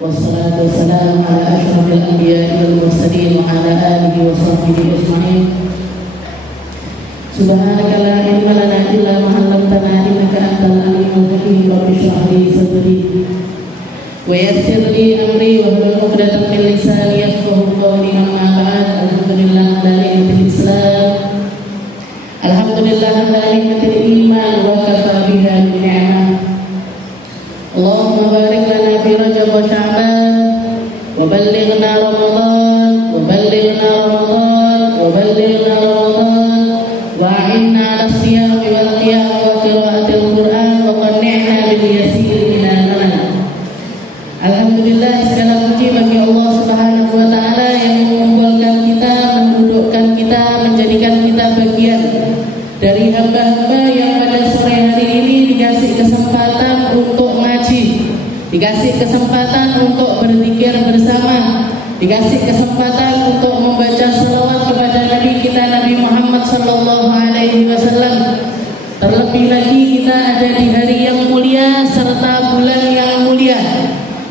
والصلاة والسلام على أشرف الأنبياء والمرسلين وعلى آله وصحبه أجمعين. سبحانك لا علم لنا إلا ما علمتنا إنك أنت العليم الحكيم. رب اشرح لي صدري ويسر لي أمري واحلل عقدة من لساني يفقهوا قولي. أما بعد، الحمدلله على نعمة الإسلام، alhamdulillah ala nikmatil iman wa kafa biha ni'mah. Allahumma barik lana fi Rajab wa Sya'ban wa ballighna Ramadan wa ballighna Ramadan wa ballighna Ramadan wa a'inna 'ala siyam wal qiyam wa qira'atil Qur'an wa qanni'na bil yasir minan amal. Alhamdulillah, segala puji bagi Allah Subhanahu wa taala yang mengumpulkan kita, mendudukkan kita, menjadikan kita bagian dari hamba-hamba yang pada sore hari ini dikasih kesempatan untuk ngaji, dikasih kesempatan untuk berzikir bersama, dikasih kesempatan untuk membaca salawat kepada Nabi kita Nabi Muhammad sallallahu alaihi wasallam. Terlebih lagi kita ada di hari yang mulia serta bulan yang mulia,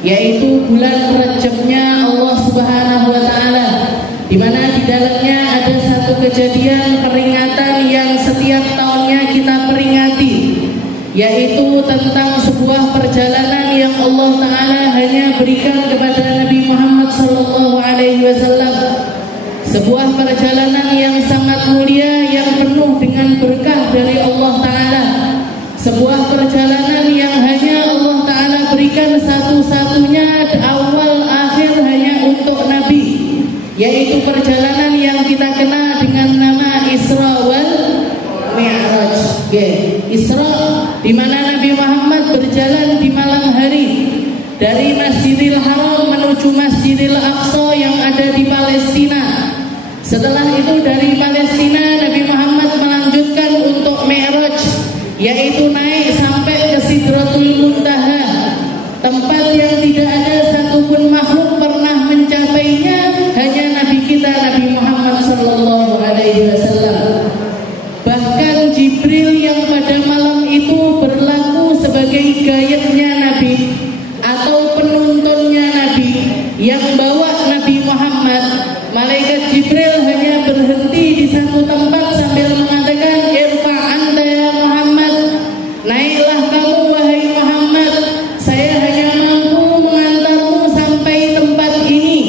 yaitu bulan Rajabnya Allah Subhanahu wa taala, di mana di dalamnya ada satu kejadian peringatan yang setiap tahunnya kita peringati, yaitu tentang sebuah perjalanan yang Allah Ta'ala hanya berikan kepada Nabi Muhammad sallallahu alaihi wasallam. Sebuah perjalanan yang sangat mulia, yang penuh dengan berkah dari Allah Ta'ala. Sebuah perjalanan yang hanya Allah Ta'ala berikan satu-satunya, awal akhir hanya untuk Nabi, yaitu perjalanan yang kita kenal dengan nama Isra wal Mi'raj. Isra, di mana Nabi Muhammad berjalan di malam hari dari Masjidil Haram menuju Masjidil Aqsa yang ada di Palestina. Setelah itu dari Palestina Nabi Muhammad melanjutkan untuk Mi'raj, yaitu naik sampai ke Sidratul Muntaha, tempat yang tidak ada satupun makhluk pernah mencapainya, hanya Nabi kita Nabi Muhammad sallallahu alaihi wasallam. Bahkan Jibril yang pada malam itu berlaku sebagai guide-nya Nabi atau penuntunnya Nabi yang bawa Nabi Muhammad. Malaikat Jibril hanya berhenti di satu tempat sambil mengatakan, "Irfa anta ya Muhammad." Naiklah kamu wahai Muhammad, saya hanya mampu mengantarmu sampai tempat ini,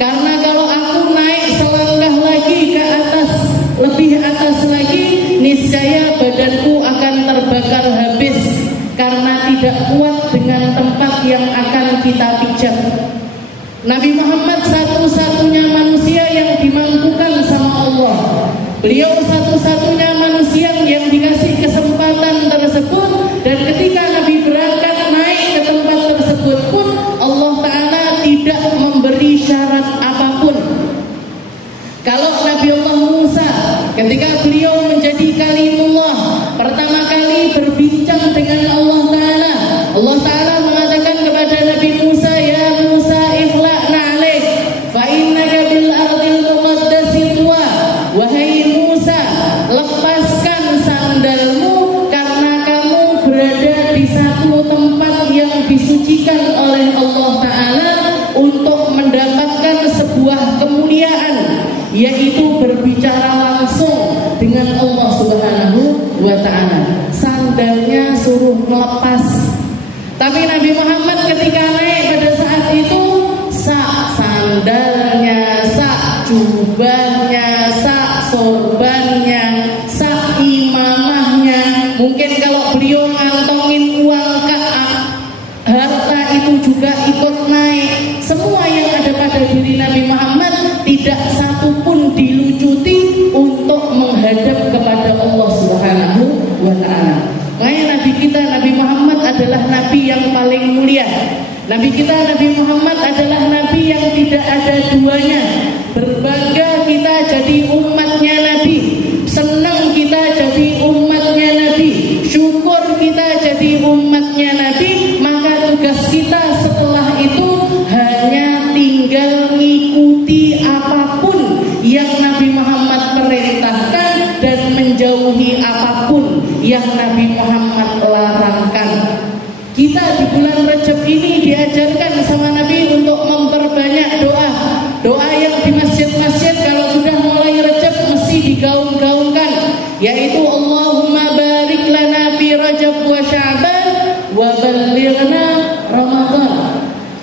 karena kalau aku naik selangkah lagi ke atas, lebih atas lagi, niscaya badanku akan terbakar habis karena tidak kuat dengan tempat yang akan kita pijak. Nabi Muhammad satu-satunya manusia yang dimampukan sama Allah. Beliau satu-satunya manusia yang dikasih kesempatan tersebut, dan ketika Nabi berangkat naik ke tempat tersebut pun Allah Ta'ala tidak memberi syarat apapun. Kalau Nabi Allah Musa ketika beliau menjadi kalimullah, pertama kali berbincang dengan Allah Ta'ala, Allah Ta'ala mengatakan kepada Nabi Musa, "Ya Musa, ikhla'na alaik fa innaka bil ardil muqaddasi tuwa." Wahai Musa, lepaskan sandalmu karena kamu berada di satu tempat yang disucikan oleh Allah Ta'ala untuk mendapatkan sebuah kemuliaan, yaitu berbicara langsung dengan Allah Subhanahu wa ta'ala. Sandalnya suruh melepas. Tapi Nabi Muhammad ketika naik pada saat itu, sak sandalnya, sak jubahnya, sak sorbannya, sak imamahnya. Mungkin kalau beliau ngantongin uang harta itu juga ikut naik. Semua yang ada pada diri Nabi Muhammad tidak satu pun dilucuti untuk menghadap kepada Allah Subhanahu wa ta'ala. Makanya Nabi kita Nabi Muhammad adalah Nabi yang paling mulia. Nabi kita Nabi Muhammad adalah Nabi yang tidak ada duanya. Berbangga kita jadi umatnya Nabi, senang kita jadi umatnya Nabi, syukur kita jadi umatnya Nabi. Maka tugas kita setelah itu hanya tinggal mengikuti apapun yang Nabi Muhammad perintahkan dan menjauhi apapun yang Nabi Muhammad larangkan. Kita di bulan Rajab ini diajarkan sama Nabi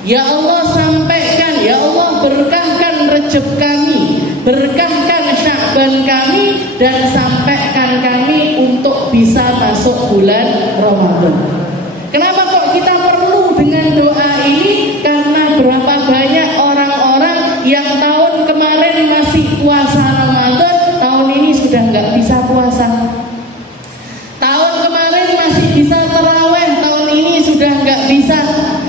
Ya Allah sampaikan, ya Allah berkahkan Rejab kami, berkahkan Sya'ban kami, dan sampaikan kami untuk bisa masuk bulan Ramadan. Kenapa kok kita perlu dengan doa ini? Karena berapa banyak orang-orang yang tahun kemarin masih puasa Ramadan, tahun ini sudah nggak bisa puasa. Tahun kemarin masih bisa tarawih, tahun ini sudah nggak bisa.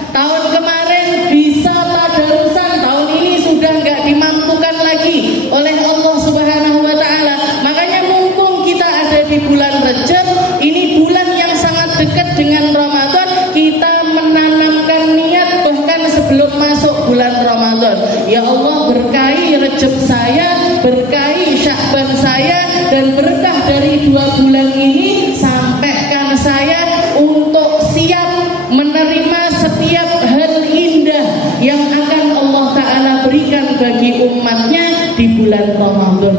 Tahun kemarin bisa tadarusan, tahun ini sudah nggak dimampukan lagi oleh Allah Subhanahu wa Ta'ala. Makanya mumpung kita ada di bulan Rejab, ini bulan yang sangat dekat dengan Ramadan, kita menanamkan niat bahkan sebelum masuk bulan Ramadan. Ya Allah, berkahi Rejab saya, berkahi Sya'ban saya, dan berkah dari 2 bulan ini sampaikan saya untuk siap menerima setiap hal indah yang akan Allah Ta'ala berikan bagi umatnya di bulan Ramadan.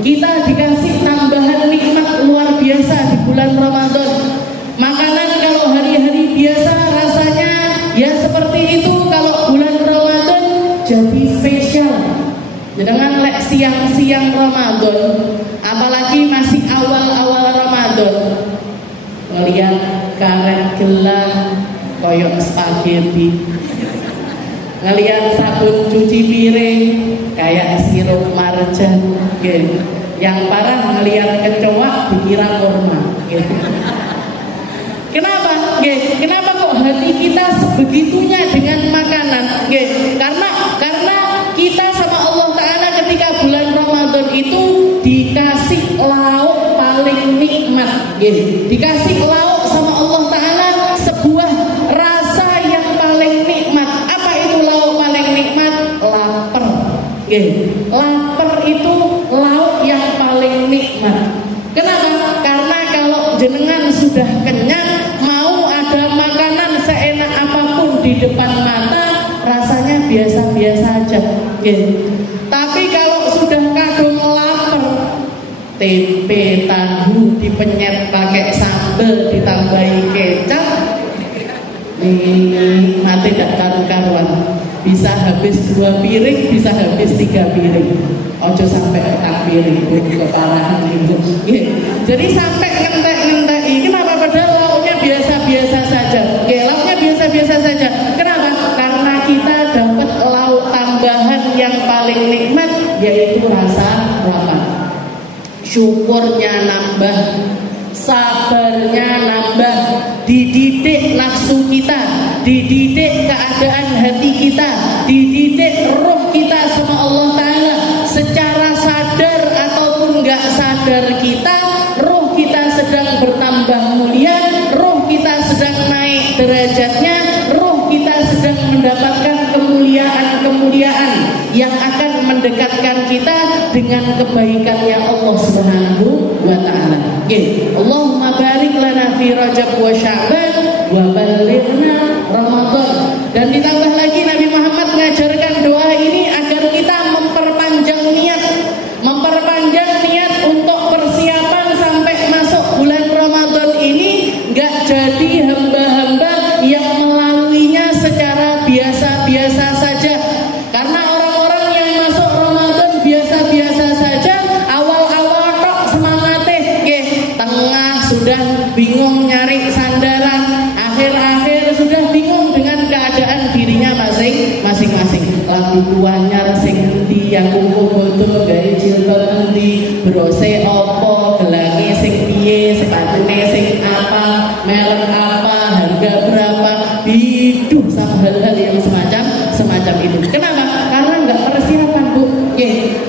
Kita dikasih tambahan nikmat luar biasa di bulan Ramadan. Makanan kalau hari-hari biasa rasanya ya seperti itu, kalau bulan Ramadan jadi spesial. Dengan lek siang-siang Ramadan, apalagi masih awal-awal Ramadan, melihat karet gelang koyok spaghetti, ngelihat sabun cuci piring kayak sirup marjan, gitu. Yang parah ngelihat kecoa dikira kurma, gitu. Kenapa? Kenapa kok hati kita sebegitunya dengan makanan? Karena kita sama Allah Ta'ala ketika bulan Ramadan itu dikasih lauk paling nikmat, dikasih lauk sama Allah Ta'ala sebuah rasa yang paling nikmat. Apa itu lauk paling nikmat? Lapar. Lapar itu lauk yang paling nikmat. Kenapa? Karena kalau jenengan sudah kenyang, mau ada makanan seenak apapun di depan mata, rasanya biasa-biasa aja. Tapi kalau sudah kadung lapar, tempe tahu dipenyet pakai sambal ditambahi kecap, mati tidak karu-karuan. Bisa habis 2 piring, bisa habis 3 piring. Ojo sampai 4 piring, keparahan itu. Jadi sampai ngentek-ngentek. Kenapa? Padahal lauknya biasa-biasa saja. Lauknya biasa-biasa saja. Kenapa? Karena kita dapat lauk tambahan yang paling nikmat, yaitu rasa lapar. Syukurnya nambah, sabarnya nambah, dididik nafsu kita, dididik keadaan hati kita, dididik roh kita sama Allah Ta'ala. Secara sadar ataupun gak sadar kita, roh kita sedang bertambah mulia, roh kita sedang naik derajatnya, roh kita sedang mendapatkan kemuliaan-kemuliaan yang akan mendekatkan kita dengan kebaikannya Allah Subhanahu wa Ta'ala. Allahumma barik lana fi Rajab wa Sya'ban wa balighna Ramadan. Dan ditambah lagi Nabi Muhammad mengajarkan doa ini agar kita memperpanjang niat untuk persiapan sampai masuk bulan Ramadan ini, gak jadi hamba-hamba yang melaluinya secara biasa-biasa saja. Karena orang-orang yang masuk Ramadan biasa-biasa saja, awal-awal tok semangatnya, tengah sudah bingung nyari sandaran, akhir-akhir sudah bingung dengan keadaan dirinya masing-masing. Lagu kuanyar sing endi, yang kuku bodoh gawe jilbab endi, brose opo, gelange sing piye, sepatune sing apa, merek apa, harga berapa, hidup sama hal-hal yang semacam itu. Kenapa? Karena nggak persiapan, Bu.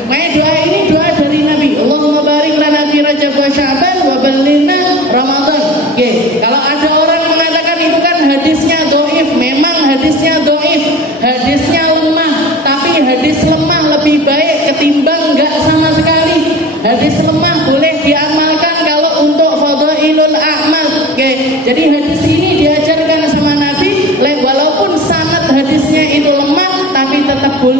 Makanya doa ini doa dari Nabi. Allahumma barik lana fi Rajab wa Sya'ban wa balighna Ramadan. Kalau ada orang mengatakan itu kan hadisnya dhaif, memang hadisnya dhaif, hadisnya lemah, tapi hadis lemah lebih baik ketimbang nggak sama sekali. Hadis lemah boleh diamalkan kalau untuk fadhailul a'mal. Jadi hadis ini diajarkan sama Nabi, walaupun sanad hadisnya itu lemah, tapi tetap boleh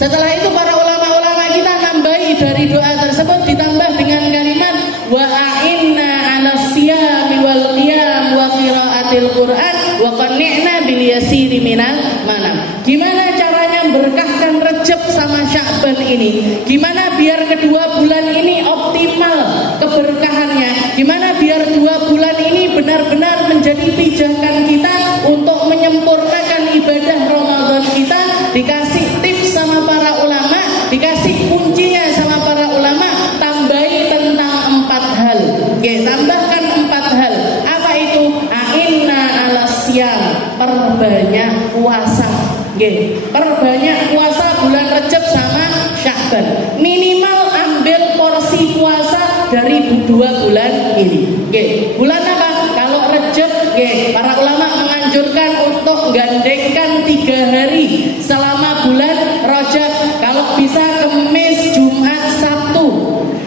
Setelah itu para ulama-ulama kita nambahi dari doa tersebut ditambah dengan kalimat wa a'inna 'alas siyami wal qiyam wa qiraatil Qur'an wa qanni'na bil yasiri minal manam. Gimana caranya berkahkan Rajab sama Sya'ban ini? Gimana biar kedua bulan ini optimal keberkahannya? Gimana biar 2 bulan ini benar-benar menjadi pijakan kita untuk menyempurnakan ibadah Ramadan kita? Dikasih tips sama para ulama, dikasih kuncinya sama para ulama, tambahi tentang 4 hal. Oke, tambahkan 4 hal. Apa itu? A'inna 'alas siyam, perbanyak puasa. Oke, perbanyak puasa bulan Rajab sama Sya'ban. Minimal ambil porsi puasa dari 2 bulan ini. Oke, bulan apa? Kalau Rajab, oke, para ulama menganjurkan untuk gandengkan 3 hari selama bulan Rajab. Kalau bisa Kamis, Jumat, Sabtu.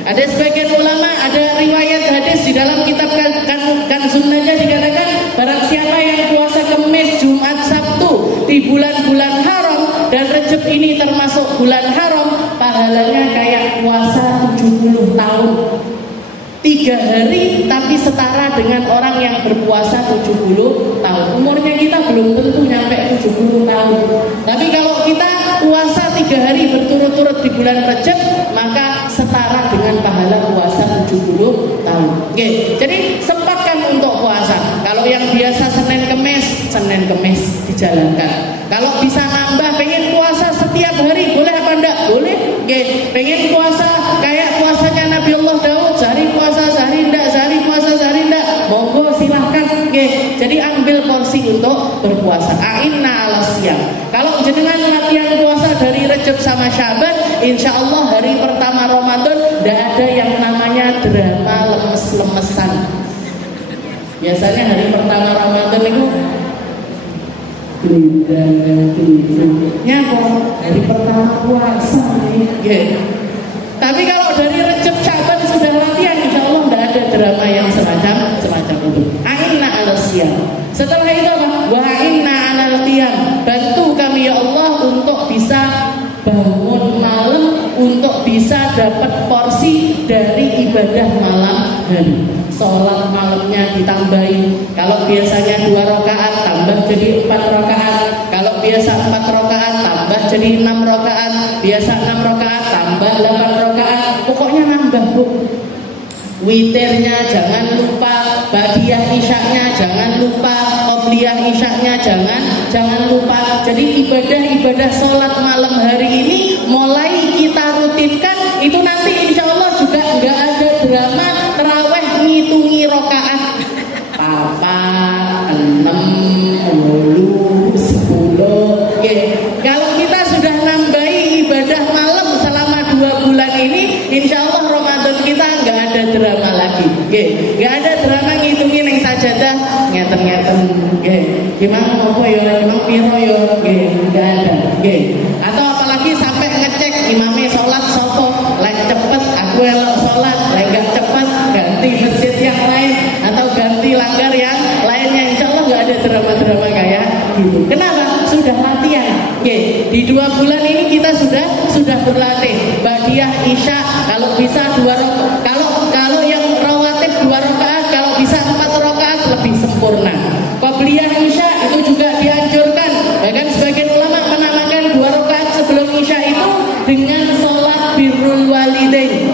Ada sebagian ulama, ada riwayat hadis di dalam kitab Kanzun Najah dikatakan barang siapa yang puasa Kamis, Jumat, Sabtu di bulan-bulan haram, dan Rajab ini termasuk bulan haram, pahalanya kayak puasa 70 tahun. 3 hari tapi setara dengan orang yang berpuasa 70 tahun. Umurnya kita belum tentu nyampe 70 tahun. Tapi kalau kita puasa 3 hari berturut-turut di bulan Rajab, maka setara dengan pahala puasa 70 tahun. Oke, jadi sempatkan untuk puasa. Kalau yang biasa Senin Kemis dijalankan. Kalau bisa nambah, pengen puasa setiap hari, boleh apa enggak? Boleh. Oke, pengen puasa kayak puasanya Nabi Allah Daud, sehari puasa, sehari enggak, monggo silahkan. Oke, jadi ambil porsi untuk berpuasa. A'inna 'alas siyam. Kalau jenengan latihan puasa dari Rajab sama Sya'ban, insya Allah hari pertama Ramadan tidak ada yang namanya drama lemes-lemesan. Biasanya hari pertama Ramadan itu nyapa hari pertama puasa nih. Tapi kalau dari Rajab Sya'ban sudah latihan, insya Allah tidak ada drama yang semacam itu. A'inna 'alas siyam. Setelah itu apa? Wa a'inna 'alal qiyam. Bantu kami ya Allah untuk bisa bangun malam, untuk bisa dapat porsi dari ibadah malam hari. Sholat malamnya ditambahin. Kalau biasanya 2 rakaat tambah jadi 4 rakaat. Kalau biasa 4 rakaat tambah jadi 6 rakaat. Biasa 6 rakaat tambah 8 rakaat. Pokoknya nambah, Bu. Witirnya jangan lupa, ba'diyah isyaknya jangan lupa, qobliyah isyaknya jangan lupa. Jadi ibadah-ibadah sholat malam hari ini mulai kita rutinkan, itu nanti insya Allah juga nggak ada drama terawih ngitungi rokaat. Papa 6, 10. Kalau kita sudah nambahi ibadah malam selama 2 bulan ini, insya Allah Ramadan kita nggak ada drama lagi. Nggak ada drama ngitungin yang sajadah ngeten-ngeten. Gimana apa ya, gimana piro ya, nggak ada. Atau apalagi sampai ngecek imamnya sholat sopo, lek cepet aku elok sholat, lek nggak cepet ganti masjid yang lain atau ganti langgar yang lainnya. Insya Allah nggak ada drama-drama kayak gitu. Kenapa? Sudah latihan. Di 2 bulan ini kita sudah berlatih. Ba'diyah isya kalau bisa 2 rakaat. Kalau yang rawatib 2 rakaat, kalau bisa 4 rakaat lebih sempurna. Qobliyah isya itu juga dianjurkan. Bahkan sebagian ulama menamakan 2 rakaat sebelum isya itu dengan sholat birrul walidain.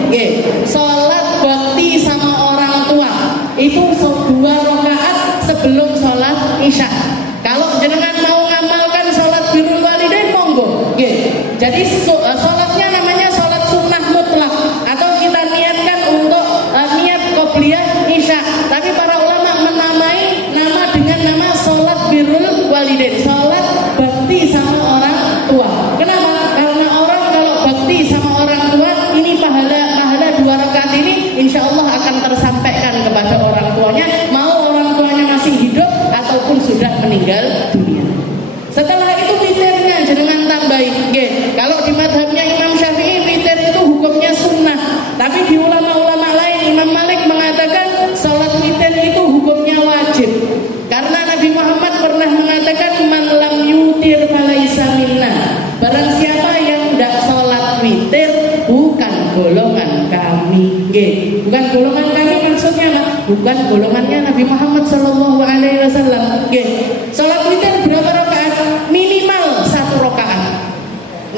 Sholat bakti sama orang tua. Itu 2 rakaat sebelum sholat isya. Kalau jenengan mau ngamalkan sholat birrul walidain, monggo. Jadi sholatnya namanya sholat sunnah mutlak, atau kita niatkan untuk niat qobliyah isya. Tapi para ulama menamai nama dengan nama sholat birrul walidain, sholat bakti sama orang tua. Kenapa? Karena orang kalau bakti sama orang tua ini pahala 2 rakaat ini insya Allah akan tersampaikan kepada orang tuanya, mau orang tuanya masih hidup ataupun sudah meninggal dunia. Setelah itu witirnya jenengan tambahin. Kalau di madhabnya Imam Syafi'i, witir itu hukumnya sunnah. Tapi di ulama-ulama lain, Imam Malik mengatakan sholat witir itu hukumnya wajib. Karena Nabi Muhammad pernah mengatakan man lam yutir falaisa minna. Barang siapa yang tidak Nggih, bukan golongan kami maksudnya Pak, bukan golongannya Nabi Muhammad sallallahu alaihi wasallam. Nggih. Salat witir berapa rakaat? Minimal 1 rakaat.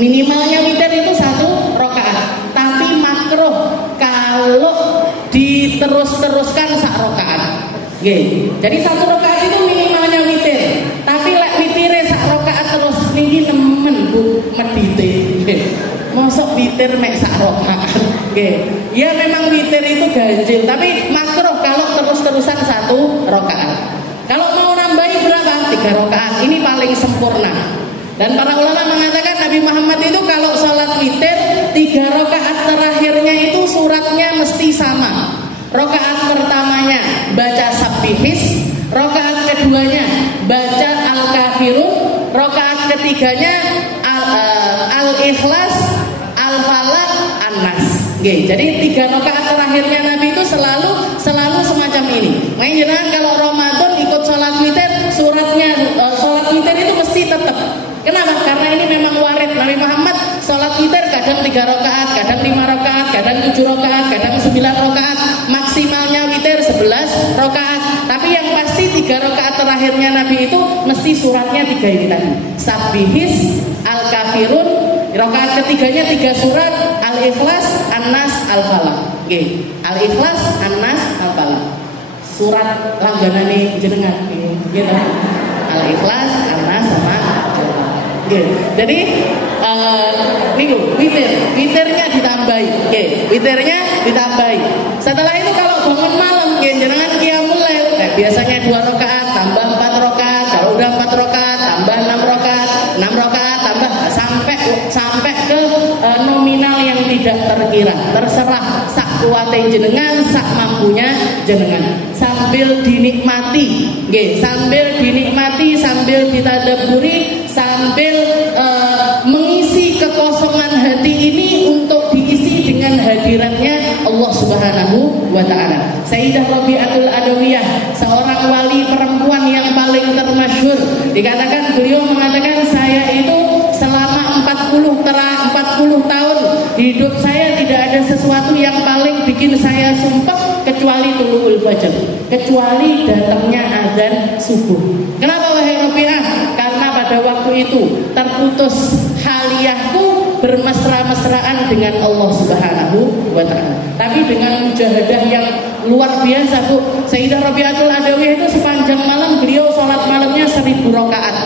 Minimalnya witir itu 1 rakaat. Tapi makruh kalau diterus-teruskan 1 rakaat. Nggih. Jadi 1 rakaat itu minimalnya witir. Tapi lek witire 1 rakaat terus niki nemen Bu medite. Nggih. Mosok witir mek 1 rakaat. Nggih. Ya memang witir itu ganjil, tapi makruh kalau terus-terusan 1 rakaat. Kalau mau nambahi berapa? 3 rakaat. Ini paling sempurna. Dan para ulama mengatakan Nabi Muhammad itu kalau sholat witir 3 rakaat terakhirnya itu suratnya mesti sama. Rakaat pertamanya baca Sabbihis, rakaat keduanya baca Al-Kafirun, rakaat ketiganya Al-Ikhlas, Al-Falaq, An-Nas. Oke, jadi 3 rakaat terakhirnya Nabi itu selalu semacam ini. Makanya kalau Ramadan ikut sholat witir, suratnya sholat witir itu mesti tetap. Kenapa? Karena ini memang warid Nabi Muhammad sholat witir kadang 3 rakaat, kadang 5 rakaat, kadang 7 rakaat, kadang 9 rakaat, maksimalnya witir 11 rakaat. Tapi yang pasti 3 rakaat terakhirnya Nabi itu mesti suratnya 3 ini tadi. Sabbihis, Al-Kafirun, rakaat ketiganya 3 surat, Al-Ikhlas, An-Nas, Al-Falaq. Oke, Al-Ikhlas, An-Nas, Al-Falaq. Surat langganane jenengan gitu. Al-Ikhlas, An-Nas sama Al-Falaq. Jadi niku witirnya ditambahi. Oke, witirnya ditambahi. Setelah itu kalau bangun malam jenengan qiyamul lail, biasanya 2 rakaat tambah 4 rakaat. Kalau udah 4 rakaat tambah 6 rakaat, 6 rakaat tambah sampai ke nominal yang tidak terkira. Terserah sak kuate jenengan, sak mampunya jenengan. Sambil dinikmati, sambil dinikmati, sambil ditadabburi, sambil mengisi kekosongan hati ini untuk diisi dengan hadiratnya Allah Subhanahu wa taala. Sayyidah Rabi'atul Adawiyah, seorang wali perempuan yang paling termasyhur. Dikatakan beliau mengatakan saya itu selama 40 tahun hidup saya tidak ada sesuatu yang paling bikin saya sumpah kecuali tuluul fajr, kecuali datangnya azan subuh. Kenapa wahai Rabi'ah? Karena pada waktu itu terputus haliyahku bermesra-mesraan dengan Allah Subhanahu wa taala. Tapi dengan mujahadah yang luar biasa Bu. Sayyidah Rabi'atul Adawiyah itu sepanjang malam beliau sholat malamnya 1000 rakaat.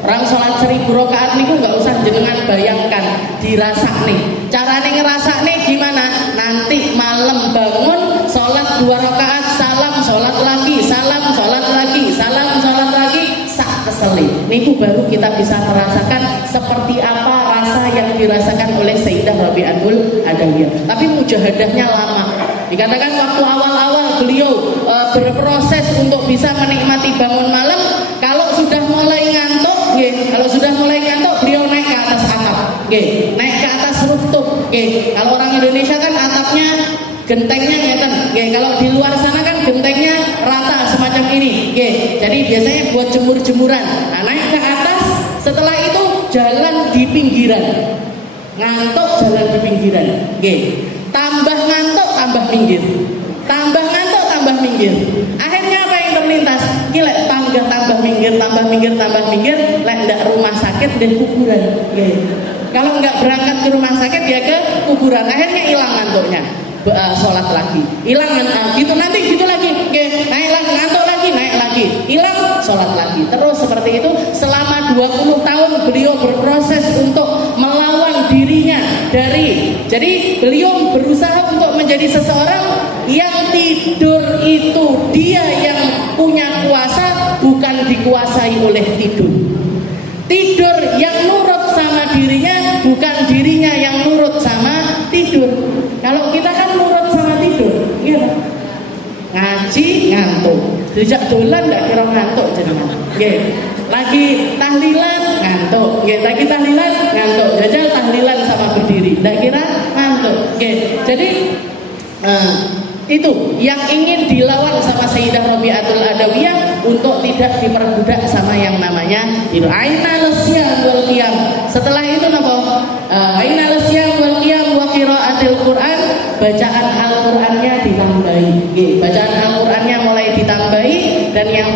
Orang sholat 1000 rakaat niku nggak usah jenengan bayangkan, dirasa nih. Carane ngerasa nih gimana? Nanti malam bangun sholat 2 rakaat, salam sholat lagi, salam sholat lagi, salam sholat lagi, sak keseli. Niku baru kita bisa merasakan seperti apa rasa yang dirasakan oleh Sayyidah Rabi'atul Adawiyah. Tapi mujahadahnya lama. Dikatakan waktu awal-awal beliau berproses untuk bisa menikmati bangun malam. Kalau sudah mulai ngantuk, beliau naik ke atas atap, naik ke atas rooftop. Kalau orang Indonesia kan atapnya gentengnya ngeten. Kalau di luar sana kan gentengnya rata semacam ini. Jadi biasanya buat jemur-jemuran. Nah, naik ke atas, setelah itu jalan di pinggiran. Ngantuk jalan di pinggiran. Tambah ngantuk tambah minggir. Tambah ngantuk tambah minggir. Akhirnya apa yang terlintas? Gila, tangga tambah minggir, tambah minggir, tambah minggir. Lek ndak rumah sakit dan kuburan. Kalau nggak berangkat ke rumah sakit ya ke kuburan. Akhirnya hilang ngantuknya. Sholat lagi, hilang gitu nanti gitu lagi, naik lagi, ngantuk lagi, naik lagi, hilang, sholat lagi, terus seperti itu selama 20 tahun beliau berproses untuk melawan dirinya jadi beliau berusaha untuk menjadi seseorang yang tidur itu dia yang punya kuasa, bukan dikuasai oleh tidur yang nurut sama dirinya, bukan dirinya yang nurut sama tidur. Kalau kita kan nurut sama tidur, iya. Ngaji ngantuk, dijak dolan nggak kira ngantuk jenengan. Lagi tahlilan ngantuk, lagi tahlilan ngantuk, jajal tahlilan sama berdiri, nggak kira ngantuk. Jadi itu yang ingin dilawan sama Sayyidah Rabi'atul Adawiyah untuk tidak diperbudak sama yang namanya itu ainal siyam wal qiyam. Setelah itu napa? Ainal siyam wal qiyam wa qiraatil Quran, baca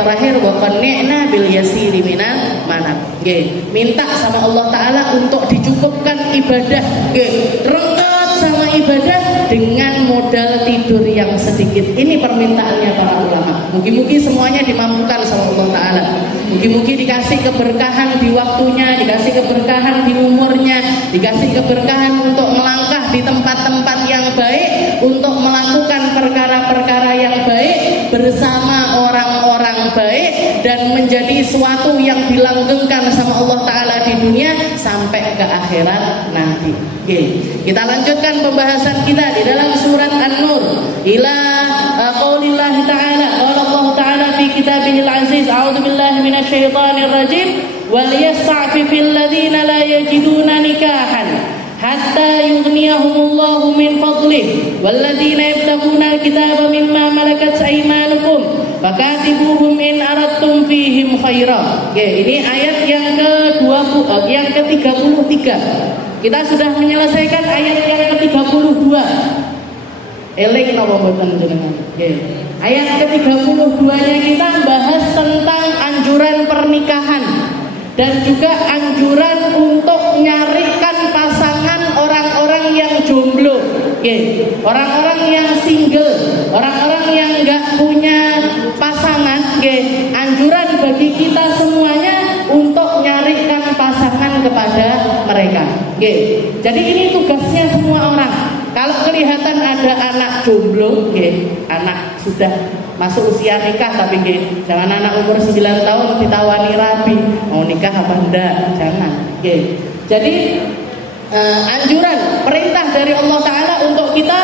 terakhir wa qanni'na bil yasiri minal manam. Nggih, minta sama Allah taala untuk dicukupkan ibadah, nggih, lengkap sama ibadah dengan modal tidur yang sedikit. Ini permintaannya para ulama. Mugi-mugi semuanya dimampukan sama Allah taala. Mugi-mugi dikasih keberkahan di waktunya, dikasih keberkahan di umurnya, dikasih keberkahan untuk melangkah di tempat-tempat yang baik, untuk melakukan perkara-perkara yang baik bersama orang-orang baik, dan menjadi suatu yang dilanggengkan sama Allah taala di dunia sampai ke akhirat nanti. Oke, kita lanjutkan pembahasan kita di dalam surat An-Nur ila qaulillah ta'ala. Qala Allah ta'ala fi kitabihil aziz, a'udzu billahi minasy syaithanir rajim, wal yasta'fifil ladzina la yajiduna nikahan hatta yughniyahumullahu min fadlih walladzina yabtaghuna alkitaba mimma malakat aymanukum fakatibuhum in aradtum fihim khaira. Oke, ini ayat yang ke-33. Kita sudah menyelesaikan ayat yang ke-32. Eling napa mboten jenengan? Nggih. Ayat ke-32-nya kita bahas tentang anjuran pernikahan dan juga anjuran untuk nyarikan pasangan orang-orang yang jomblo. Nggih. Orang-orang yang single, orang-orang yang enggak punya pasangan, nggih. Anjuran bagi kita semuanya untuk nyarikan pasangan kepada mereka. Nggih. Jadi ini tugasnya semua orang. Kalau kelihatan ada anak jomblo, nggih, anak sudah masuk usia nikah tapi nggih, jangan anak umur 9 tahun ditawani rabi, mau nikah apa enggak, jangan. Nggih. Jadi anjuran perintah dari Allah taala untuk kita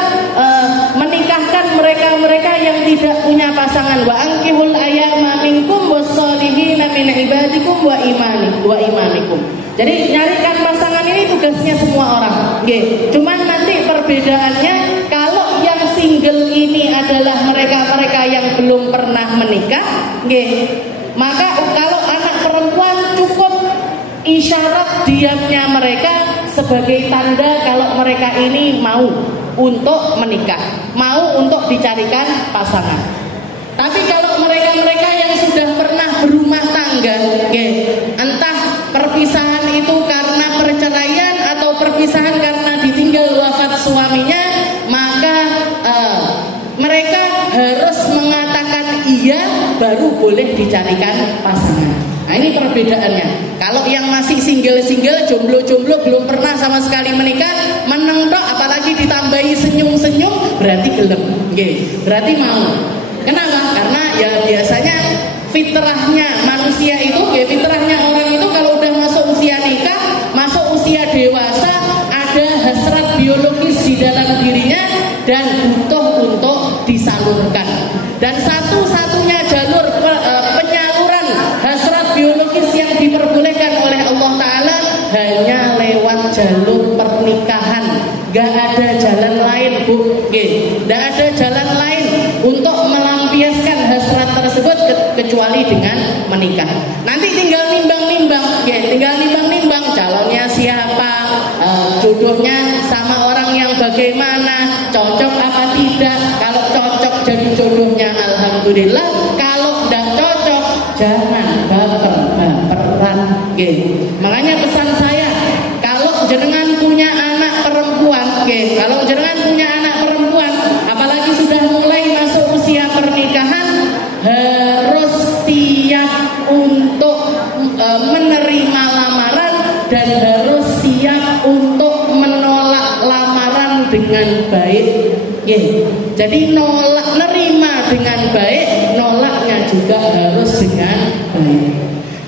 menikahkan mereka-mereka yang tidak punya pasangan. Wa ankihul ayyama minkum was-solihina min ibadikum wa imanikum. Jadi nyarikan pasangan ini tugasnya semua orang. Nggih. Cuman nanti perbedaannya, kalau yang single ini adalah mereka-mereka yang belum pernah menikah, nggih. Maka kalau anak perempuan cukup isyarat diamnya mereka sebagai tanda kalau mereka ini mau untuk menikah, mau untuk dicarikan pasangan. Tapi kalau mereka-mereka yang sudah pernah berumah tangga, entah perpisahan itu karena perceraian atau perpisahan karena ditinggal wafat suaminya, maka mereka harus mengatakan iya baru boleh dicarikan pasangan. Nah, ini perbedaannya. Kalau yang masih single-single, jomblo-jomblo, belum pernah sama sekali menikah, meneng tok, apalagi ditambahi senyum-senyum, berarti gelem, berarti mau. Kenapa? Karena ya biasanya fitrahnya manusia itu, fitrahnya orang itu kalau udah masuk usia nikah, masuk usia dewasa, ada hasrat biologis di dalam dirinya dan butuh untuk disalurkan. Dan satu-satunya jalur penyaluran hasrat biologis yang diperbolehkan oleh Allah Ta'ala hanya lewat jalur pernikahan. Gak ada jalan lain, Bu. Gak ada jalan lain untuk melampiaskan hasrat tersebut kecuali dengan menikah. Nanti tinggal nimbang-nimbang, tinggal nimbang-nimbang calonnya siapa, jodohnya sama orang yang bagaimana, cocok apa tidak. Kalau cocok jadi jodohnya alhamdulillah, kalau tidak cocok jangan baper-baperan. Makanya pesan saya, kalau jenengan punya anak perempuan, kalau jenengan punya anak perempuan, apalagi sudah mulai masuk usia pernikahan, harus siap untuk menerima lamaran dan harus siap untuk menolak lamaran dengan baik. Jadi nerima dengan baik, nolaknya juga harus dengan baik.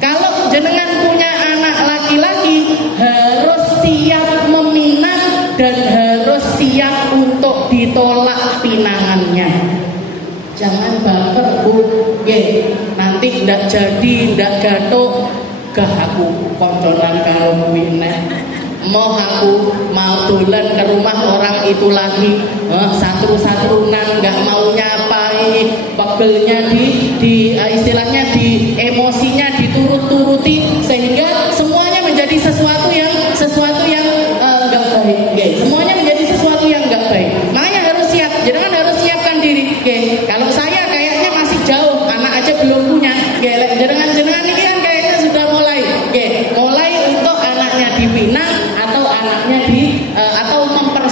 Kalau jenengan punya anak laki-laki, harus siap meminang dan harus siap untuk ditolak pinangannya. Jangan baper, Bu. Nanti ndak jadi, ndak gathuk, gah aku konconan karo kuwi. Mau aku mau dolan ke rumah orang itu lagi, satu-satunan nggak mau nyapai, pegelnya di istilahnya di emosinya diturut-turuti sehingga semuanya menjadi sesuatu yang nggak baik. Semuanya menjadi sesuatu yang nggak baik. Makanya harus siap. Jangan harus siapkan diri. Kalau saya kayaknya masih jauh, anak aja belum punya.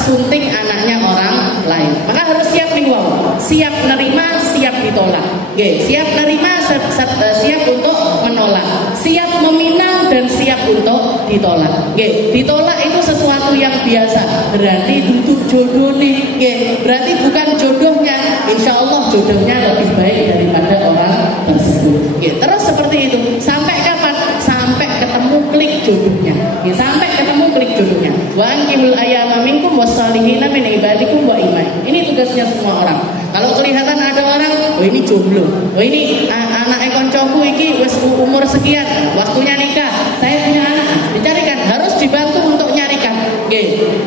sunting anaknya orang lain. Maka harus siap nih, wow. Siap nerima, siap ditolak. Siap nerima, siap untuk menolak. Siap meminang dan siap untuk ditolak. Ditolak itu sesuatu yang biasa. Berarti duduk jodoh nih. Berarti bukan jodohnya. Insya Allah jodohnya lebih baik daripada orang tersebut. Terus seperti itu. Sampai kapan? Sampai ketemu klik jodohnya. Sampai ketemu klik jodohnya. Wa ankihul ayama minkum wassalihina min ibadikum wa imai. Ini tugasnya semua orang. Kalau kelihatan ada orang, oh ini jomblo, oh ini anak koncoku iki wis umur sekian, waktunya nikah. Saya punya anak, dicarikan, harus dibantu untuk nyarikan.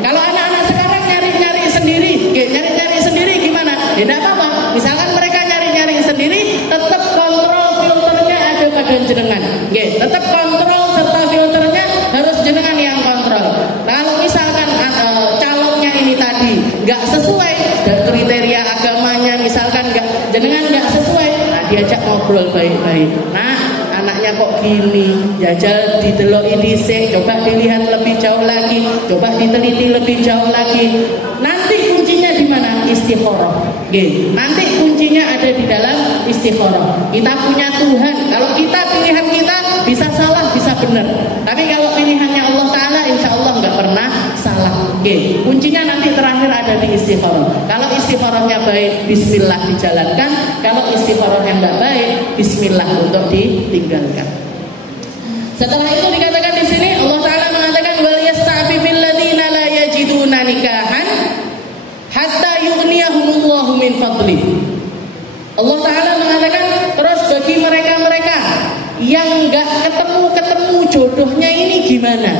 Kalau anak-anak sekarang nyari-nyari sendiri, nyari-nyari sendiri gimana? Tidak apa-apa. Misalkan mereka nyari-nyari sendiri, tetap kontrol filternya ada pada jenengan. Tetap kontrol serta filternya harus jenengan yang kontrol. Kalau misalkan calonnya ini tadi nggak sesuai dan kriteria agamanya, misalkan jenengan nggak sesuai, nah diajak ngobrol baik-baik. Nah, anaknya kok gini, jajal didelok dhisik, coba dilihat lebih jauh lagi, coba diteliti lebih jauh lagi. Nanti kuncinya di mana? Istikharah. Nanti kuncinya ada di dalam istikharah. Kita punya Tuhan. Kalau kita pilihan kita bisa salah, bisa benar. Tapi kalau pilihannya Allah Ta'ala, insya Allah nggak pernah salah. Kuncinya nanti terakhir ada di istikharah. Kalau istikharahnya baik, bismillah dijalankan. Kalau istikharahnya nggak baik, bismillah untuk ditinggalkan. Setelah itu dikatakan di sini Allah Ta'ala mengatakan wal yasta'fifil ladzina la yajiduna nikahan hatta yughniyahumullahu min fadli. Allah Ta'ala mengatakan terus bagi mereka-mereka yang nggak ketemu jodohnya ini gimana?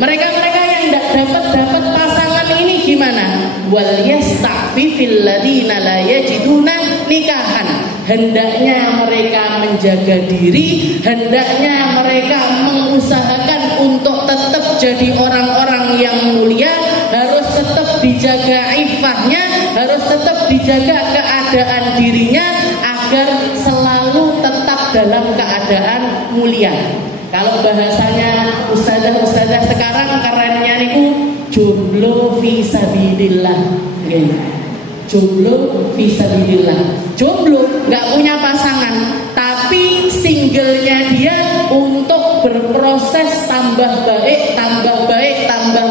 Mereka-mereka yang nggak dapat pasangan ini gimana? Wal yasta'fifil ladzina la yajiduna nikahan. Hendaknya mereka menjaga diri, hendaknya mereka mengusahakan untuk tetap jadi orang-orang yang mulia, harus tetap dijaga iffahnya, harus tetap dijaga keadaan dirinya agar selalu tetap dalam keadaan mulia. Kalau bahasanya ustazah sekarang kerennya niku jomblo fisabilillah. Jomblo fisabilillah. Jomblo nggak punya pasangan, tapi singlenya dia untuk berproses tambah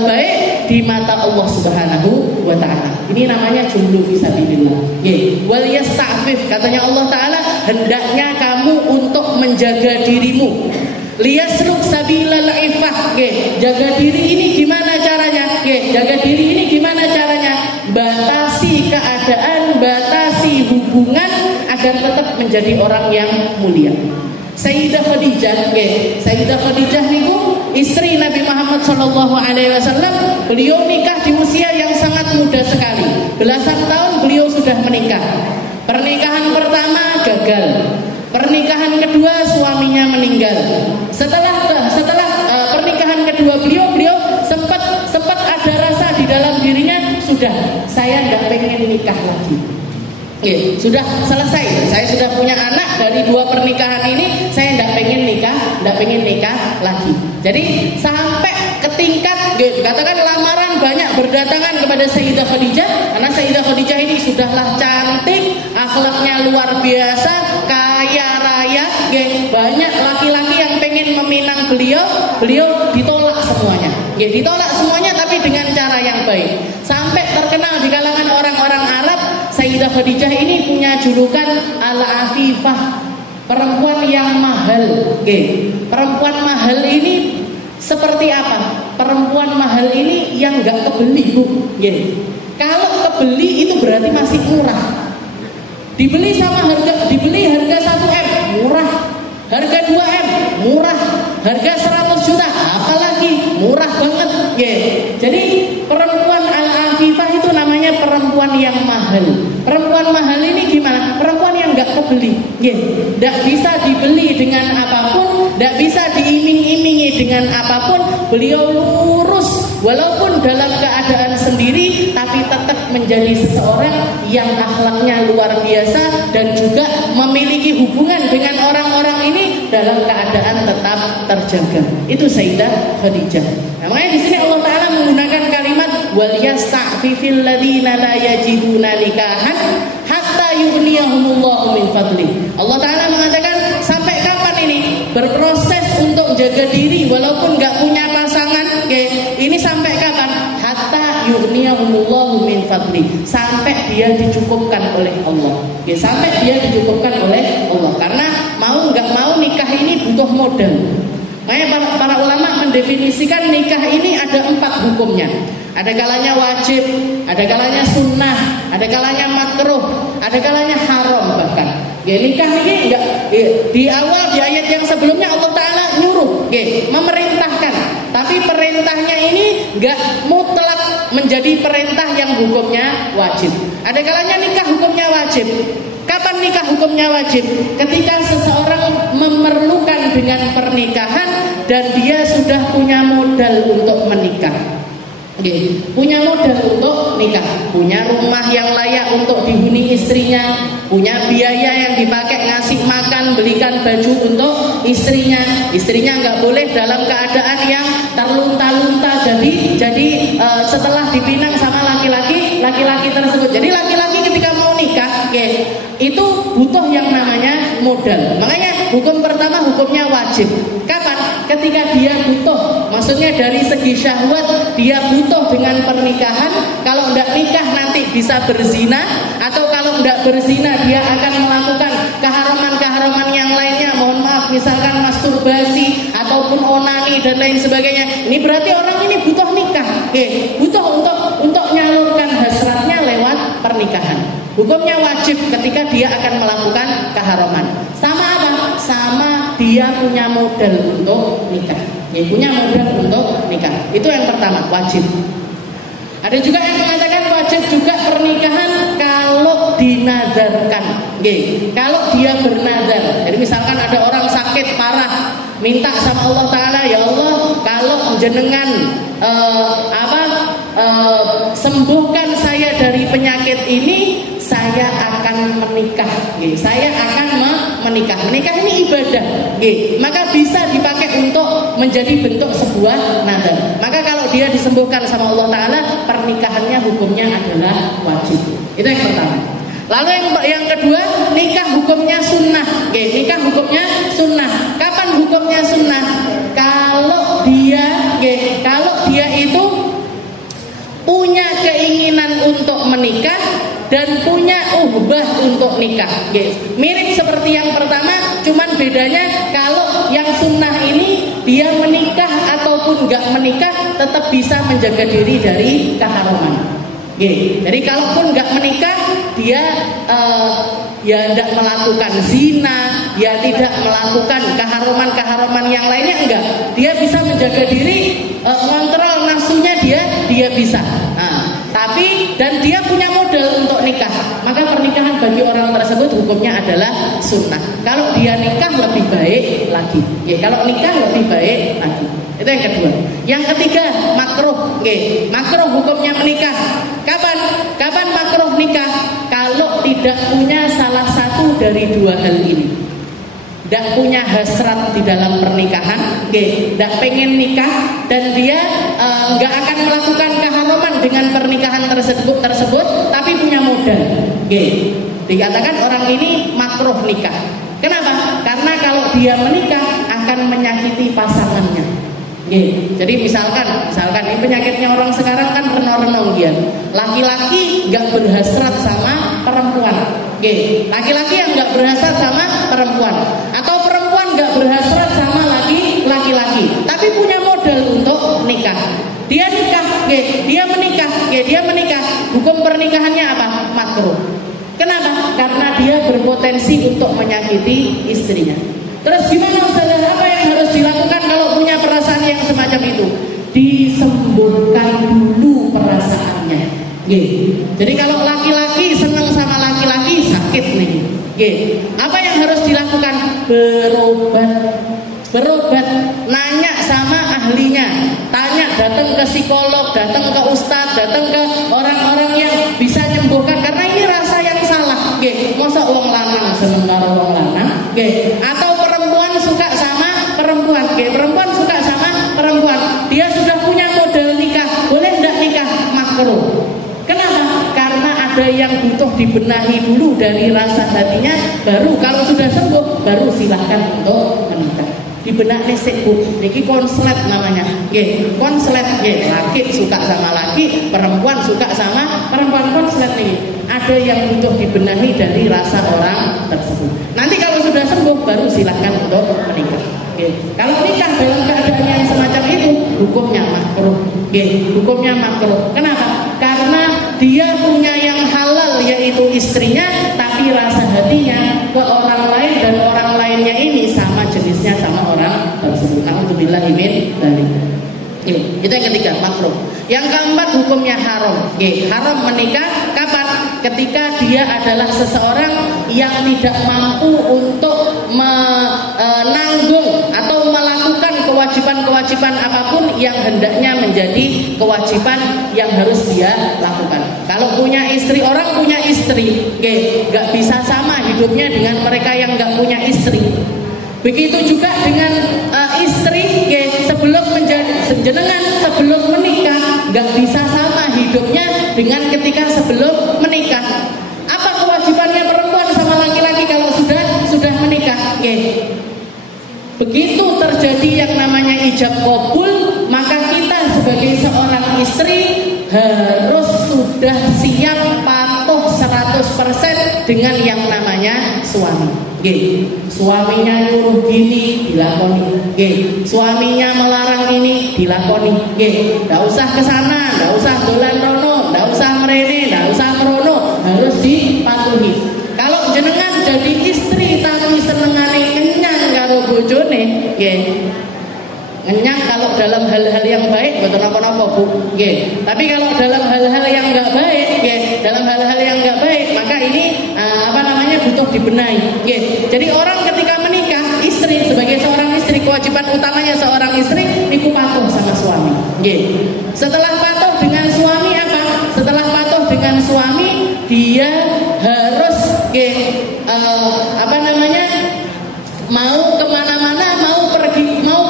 baik di mata Allah Subhanahu wa Ta'ala. Ini namanya jomblo fisabilillah. Wal yasta'fif, katanya Allah Ta'ala, hendaknya kamu untuk menjaga dirimu. Liyasluk sabilal iffah. Jaga diri ini gimana caranya? Jaga diri ini gimana caranya? Batasi keadaan, batasi hubungan agar tetap menjadi orang yang mulia. Sayyidah Khadijah, Sayyidah Khadijah niku istri Nabi Muhammad SAW. Beliau nikah di usia yang sangat muda sekali. Belasan tahun beliau sudah menikah. Pernikahan pertama gagal. Pernikahan kedua suaminya meninggal. Setelah pernikahan kedua beliau sempat ada rasa di dalam dirinya, sudah saya nggak pengen nikah lagi. Sudah selesai. Saya sudah punya anak dari dua pernikahan ini, saya nggak pengen nikah lagi. Jadi sampai ke tingkat katakan lamaran banyak berdatangan kepada Sayyidah Khadijah, karena Sayyidah Khadijah ini sudahlah cantik, akhlaknya luar biasa, kaya raya, banyak laki-laki yang pengen meminang beliau ditolak semuanya. Ditolak semuanya tapi dengan cara yang baik. Sampai terkenal di kalangan orang-orang Arab, Sayyidah Khadijah ini punya julukan Al-Afifah, perempuan yang mahal. Perempuan mahal ini seperti apa? Perempuan mahal ini yang gak kebeli, Bu. Kalau kebeli itu berarti masih murah. Dibeli harga 1M murah, harga 2M murah, harga 100 juta apalagi murah banget. Jadi perempuan Al-Afifah itu namanya perempuan yang mahal. Perempuan mahal ini gimana? Perempuan yang nggak kebeli, nggak bisa dibeli dengan apapun, nggak bisa diiming-imingi dengan apapun. Beliau lurus, walaupun dalam keadaan sendiri, tapi tetap menjadi seseorang yang akhlaknya luar biasa dan juga memiliki hubungan dengan orang-orang ini dalam keadaan tetap terjaga. Itu Sayyidah Khadijah. Namanya di sini Allah Ta'ala menggunakan kalimat wal yasta'fifil ladzina la yajiduna nikahan hatta yughniyahumullahu min fadli. Allah Ta'ala mengatakan sampai kapan ini berproses untuk jaga diri walaupun nggak punya pasangan. Ini sampai kapan? Hatta yughniyahumullahu min fadli, sampai dia dicukupkan oleh Allah. Sampai dia dicukupkan oleh Allah. Karena mau nggak mau nikah ini butuh modal. Makanya para ulama mendefinisikan nikah ini ada 4 hukumnya. Ada kalanya wajib, ada kalanya sunnah, ada kalanya makruh, ada kalanya haram bahkan. Nikah ini enggak di awal di ayat yang sebelumnya Allah Ta'ala nyuruh, memerintahkan. Tapi perintahnya ini enggak mutlak menjadi perintah yang hukumnya wajib. Ada kalanya nikah hukumnya wajib. Kapan nikah hukumnya wajib? Ketika seseorang memerlukan dengan pernikahan dan dia sudah punya modal untuk menikah. Punya modal untuk nikah, punya rumah yang layak untuk dihuni istrinya, punya biaya yang dipakai ngasih makan, belikan baju untuk istrinya. Istrinya nggak boleh dalam keadaan yang terlunta-lunta. Jadi setelah dipinang sama laki-laki tersebut. Jadi laki-laki ketika mau nikah, itu butuh yang namanya modal. Makanya hukum pertama hukumnya wajib. Kapan? Ketika dia butuh, maksudnya dari segi syahwat dia butuh dengan pernikahan. Kalau tidak nikah nanti bisa berzina, atau kalau tidak berzina dia akan melakukan keharaman-keharaman yang lainnya. Mohon maaf, misalkan masturbasi ataupun onani dan lain sebagainya. Ini berarti orang ini butuh nikah, butuh untuk nyalurkan hasratnya lewat pernikahan. Hukumnya wajib ketika dia akan melakukan keharaman. Sama apa? Sama dia punya modal untuk nikah. Punya modal untuk nikah. Itu yang pertama, wajib. Ada juga yang mengatakan wajib juga pernikahan kalau dinazarkan. Kalau dia bernazar. Jadi misalkan ada orang sakit parah, minta sama Allah Ta'ala, ya Allah, kalau jenengan sembuhkan saya dari penyakit ini, saya akan menikah. Saya akan menikah. Menikah ini ibadah. Maka bisa dipakai untuk menjadi bentuk sebuah nazar. Maka kalau dia disembuhkan sama Allah Ta'ala, pernikahannya hukumnya adalah wajib. Itu yang pertama. Lalu yang kedua, nikah hukumnya sunnah. Nikah hukumnya sunnah. Kapan hukumnya sunnah? Kalau dia itu punya keinginan untuk menikah dan punya uhbah untuk nikah. Mirip seperti yang pertama, cuman bedanya kalau yang sunnah ini dia menikah ataupun enggak menikah tetap bisa menjaga diri dari keharaman. Jadi kalaupun nggak menikah, dia ya tidak melakukan zina, ya tidak melakukan keharaman yang lainnya, enggak. Dia bisa menjaga diri, kontrol nafsunya dia bisa. Tapi dan dia punya modal untuk nikah, maka pernikahan bagi orang tersebut hukumnya adalah sunnah. Kalau dia nikah lebih baik lagi. Kalau nikah lebih baik lagi. Itu yang kedua. Yang ketiga, makruh. Makruh hukumnya menikah. Kapan makruh nikah? Kalau tidak punya salah satu dari dua hal ini. Tidak punya hasrat di dalam pernikahan, tidak pengen nikah, dan dia nggak akan melakukan keharaman dengan pernikahan tersebut, tapi punya modal. Dikatakan orang ini makruh nikah. Kenapa? Karena kalau dia menikah akan menyakiti pasangannya. Jadi misalkan ini penyakitnya orang sekarang kan renong-renong dia. Laki-laki nggak berhasrat sama perempuan. Laki-laki yang nggak berhasrat sama perempuan, atau perempuan nggak berhasrat sama laki-laki, tapi punya modal untuk nikah. Dia nikah, dia menikah. Hukum pernikahannya apa? Makruh. Kenapa? Karena dia berpotensi untuk menyakiti istrinya. Terus gimana Ustazah? Apa yang harus dilakukan kalau punya perasaan yang semacam itu? Disembuhkan dulu perasaannya. Jadi kalau laki-laki senang sama laki-laki, sakit nih. Apa yang harus dilakukan? Berobat, nanya sama ahlinya, datang ke psikolog, datang ke ustadz, datang ke orang-orang yang bisa menyembuhkan. Karena ini rasa yang salah. Masa uang lanang seneng karo uang lanang, atau perempuan suka sama perempuan suka sama perempuan. Dia sudah punya modal nikah, boleh enggak nikah? makruh. Kenapa? Karena ada yang butuh dibenahi dulu dari rasa hatinya, baru kalau sudah sembuh baru silahkan untuk menikah. Dibenak nesek bu, niki konslet namanya, konslet, laki suka sama laki, perempuan suka sama perempuan, konslet nih. Ada yang butuh dibenahi dari rasa orang tersebut. Nanti kalau sudah sembuh baru silahkan untuk menikah. Kalau nikah dalam keadaan yang semacam itu hukumnya makruh. Hukumnya makruh. Kenapa? Karena dia punya yang halal yaitu istrinya, tapi rasa hatinya ke orang lain dan orang lainnya ini sama jenisnya sama orang tersebut. Alhamdulillah min dzalik. Itu yang ketiga, makruh. Yang keempat hukumnya haram. Haram menikah kapan? Ketika dia adalah seseorang yang tidak mampu untuk menanggung atau melakukan kewajiban-kewajiban apapun yang hendaknya menjadi kewajiban yang harus dia lakukan. Kalau punya istri, orang punya istri, gak bisa sama hidupnya dengan mereka yang gak punya istri. Begitu juga dengan istri, sebelum sebelum menikah gak bisa sama hidupnya dengan ketika sebelum menikah. Apa kewajibannya perempuan sama laki-laki kalau sudah menikah? Begitu terjadi yang namanya ijab kabul, maka kita sebagai seorang istri harus sudah siap patuh 100% dengan yang namanya suami. Suaminya nyuruh gini dilakoni, suaminya melarang ini dilakoni. Nggak usah kesana, nggak usah dolan rono, nggak usah merene, nggak usah krono, harus dipatuhi. Kalau jenengan jadi istri tapi senengane ngenyang karo bojone, ngenyang kalau dalam hal-hal yang baik betul apa-apa bu, tapi kalau dalam hal-hal yang nggak baik, dalam hal-hal yang nggak baik, maka ini butuh dibenahi. Jadi orang ketika menikah, istri sebagai seorang istri, kewajiban utamanya seorang istri niku patuh sama suami. Setelah patuh dengan suami apa? Setelah patuh dengan suami, dia harus mau kemana-mana, mau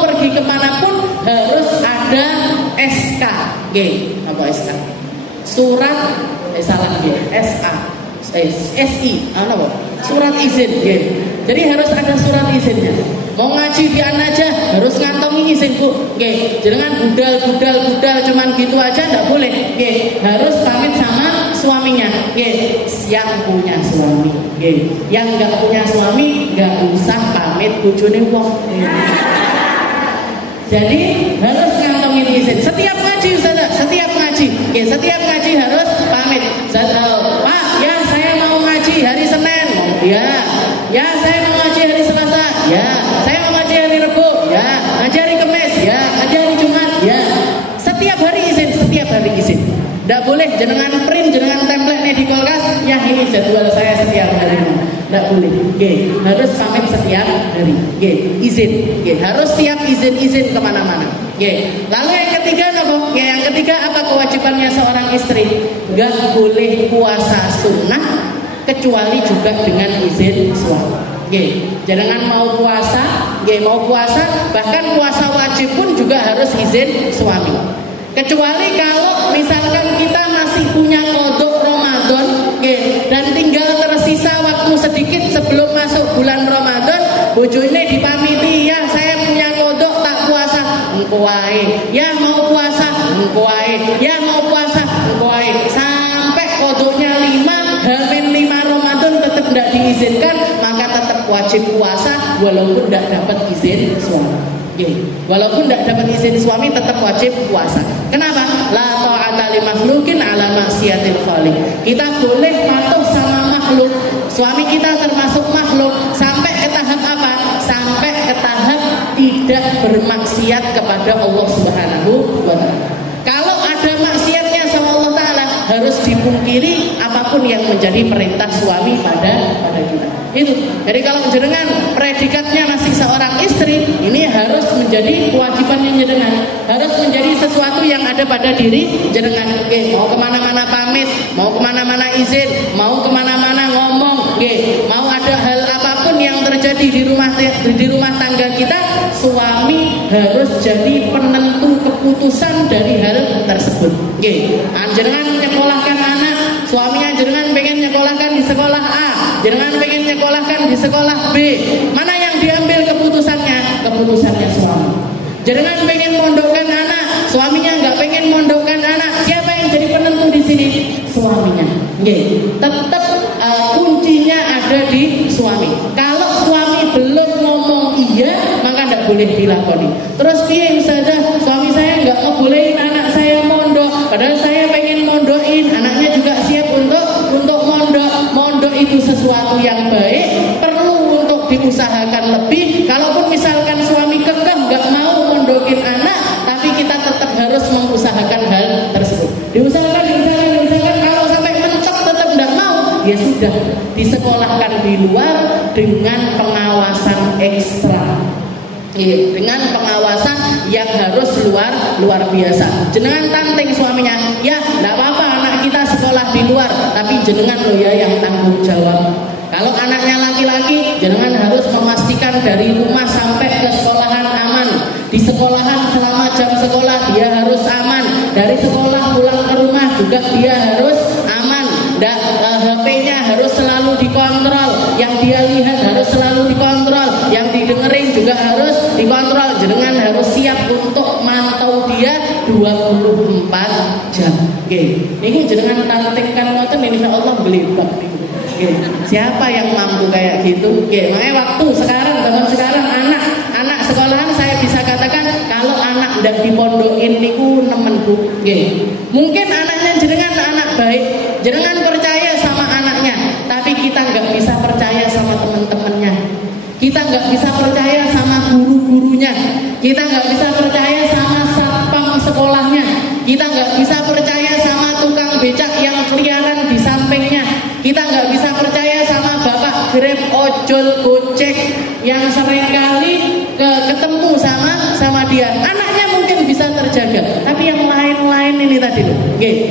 pergi kemanapun harus ada SK. Apa SK? Surat SI, surat izin. Jadi harus ada surat izinnya. Mau ngaji di aja harus ngantongi izin bu. Jangan budal cuman gitu aja nggak boleh. Harus pamit sama suaminya. Yang punya suami, yang nggak punya suami nggak usah pamit bojone wong. Jadi harus ngantongin izin. Setiap ngaji Ustazah, setiap ngaji harus pamit. Pak, ya saya mau ngaji hari Senin. Ya saya mau ngaji hari Selasa. Ya saya mau ngaji hari Rebo. Ya ngaji hari Kamis. Ya ngaji hari Jumat. Ya setiap hari izin. Nggak boleh jenengan print, jenengan template di kulkas. Ya ini jadwal saya setiap hari. Nggak boleh. Harus pamit setiap hari. Izin. Harus siap izin kemana-mana. Lalu yang ketiga apa? Yang ketiga apa kewajibannya seorang istri? Nggak boleh puasa sunnah kecuali juga dengan izin suami. Jangan mau puasa, bahkan puasa wajib pun juga harus izin suami. Kecuali kalau misalkan kita masih punya qodok Ramadan, dan tinggal tersisa waktu sedikit sebelum masuk bulan Ramadan, bojone dipamiti, ya saya punya qodok tak puasa, engko wae. Ya mau puasa, engko wae. Ya mau puasa, engko wae. Sampai qodoknya 5 Ramadan tetap tidak diizinkan, maka tetap wajib puasa walaupun tidak dapat izin suami. Walaupun tidak dapat izin suami tetap wajib puasa. Kenapa? La ta'ata li makhluqin ala maksiatil khaliq. Kita boleh patuh sama makhluk. Suami kita termasuk makhluk. Sampai ke tahap apa? Sampai ke tahap tidak bermaksiat kepada Allah Subhanahu wa ta'ala. Kalau ada maksiatnya sama Allah Ta'ala, harus dipungkiri apapun yang menjadi perintah suami pada kita. Itu. Jadi kalau jenengan predikatnya masih seorang istri, ini harus menjadi kewajibannya jenengan, harus menjadi sesuatu yang ada pada diri jenengan. Mau kemana-mana pamit, mau kemana-mana izin, mau kemana-mana ngomong, mau ada hal apapun yang terjadi di rumah tangga kita, suami harus jadi penentu keputusan keputusan dari hal tersebut. Nggih, jenengan nyekolahkan anak, suaminya jenengan pengen nyekolahkan di sekolah A, jenengan pengen nyekolahkan di sekolah B. Mana yang diambil keputusannya? Keputusannya suami. Jenengan pengen mondokkan anak, suaminya nggak pengen mondokkan anak. Siapa yang jadi penentu di sini? Suaminya. Nggih, tetap kuncinya ada di suami. Kalau suami belum ngomong iya, maka tidak boleh dilakoni. Terus piye Ustazah, suami saya nggak ngebolehin anak saya mondok, padahal saya pengen mondokin, anaknya juga siap untuk mondok. Mondok itu sesuatu yang baik, perlu untuk diusahakan lebih. Kalaupun misalkan suami kekeh nggak mau mondokin anak, tapi kita tetap harus mengusahakan hal tersebut. Diusahakan. Kalau sampai mentok tetap nggak mau, ya sudah, disekolahkan di luar dengan pengawasan ekstra. Dengan pengawasan yang harus luar biasa. Jenengan tanteng suaminya, ya nggak apa-apa anak kita sekolah di luar, tapi jenengan loh ya yang tanggung jawab. Kalau anaknya laki-laki, jenengan harus memastikan dari rumah sampai ke sekolahan aman. Di sekolahan selama jam sekolah dia harus aman. Dari sekolah pulang ke rumah juga dia harus aman. HP-nya harus selalu dikontrol, yang dia lihat harus selalu dikontrol, yang didengerin juga harus dikontrol. Jenengan harus siap untuk mantau dia 24 jam. Oke, ini jenengan tantengkan ngoten insyaallah belibak niku. Oke, siapa yang mampu kayak gitu? Oke, makanya waktu sekarang, zaman sekarang anak sekolahan saya bisa katakan kalau anak ndak dipondokin niku nemen Bu. Oke. Mungkin anaknya jenengan anak baik, jenengan percaya sama anaknya, tapi kita nggak bisa percaya sama teman-temannya. Kita nggak bisa percaya sama guru-gurunya. Kita nggak bisa percaya sama satpam sekolahnya. Kita nggak bisa percaya sama tukang becak yang keliaran di sampingnya. Kita nggak bisa percaya sama bapak Grab, ojol, gojek yang seringkali ketemu sama dia. Anaknya mungkin bisa terjaga, tapi yang lain-lain ini tadi loh.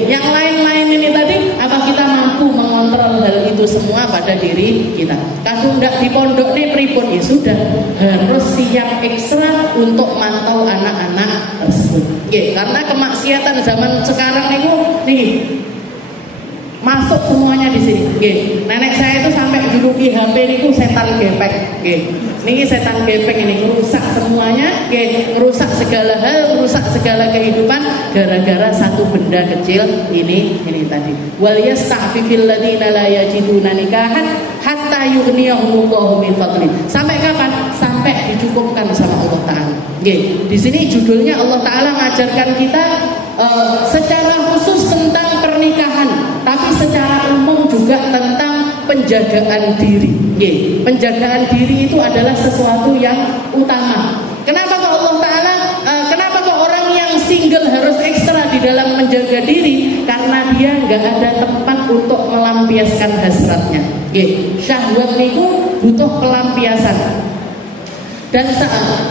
Yang lain-lain ini tadi, apa kita mampu mengontrol hal itu semua pada diri kita? Kadung ndak di pondok nih pripun, ya sudah harus siap ekstra untuk mantau anak-anak tersebut. Karena kemaksiatan zaman sekarang itu nih masuk semuanya di sini. Nenek saya itu sampai juluki HP niku setan gepeng. Niki setan gepeng ini merusak semuanya, merusak segala hal, merusak segala kehidupan gara-gara satu benda kecil ini tadi. Wal yasta'fifil ladina la yajiduna nikahan hatta yughniyahumullahu min fadli. Sampai kapan? Sampai dicukupkan sama Allah Taala. Di sini judulnya Allah Taala ngajarkan kita secara khusus tentang pernikahan, tapi secara umum juga tentang penjagaan diri. Penjagaan diri itu adalah sesuatu yang utama. Kenapa kok Allah Ta'ala, kenapa kok orang yang single harus ekstra di dalam menjaga diri? Karena dia nggak ada tempat untuk melampiaskan hasratnya. Syahwat itu butuh pelampiasan. Dan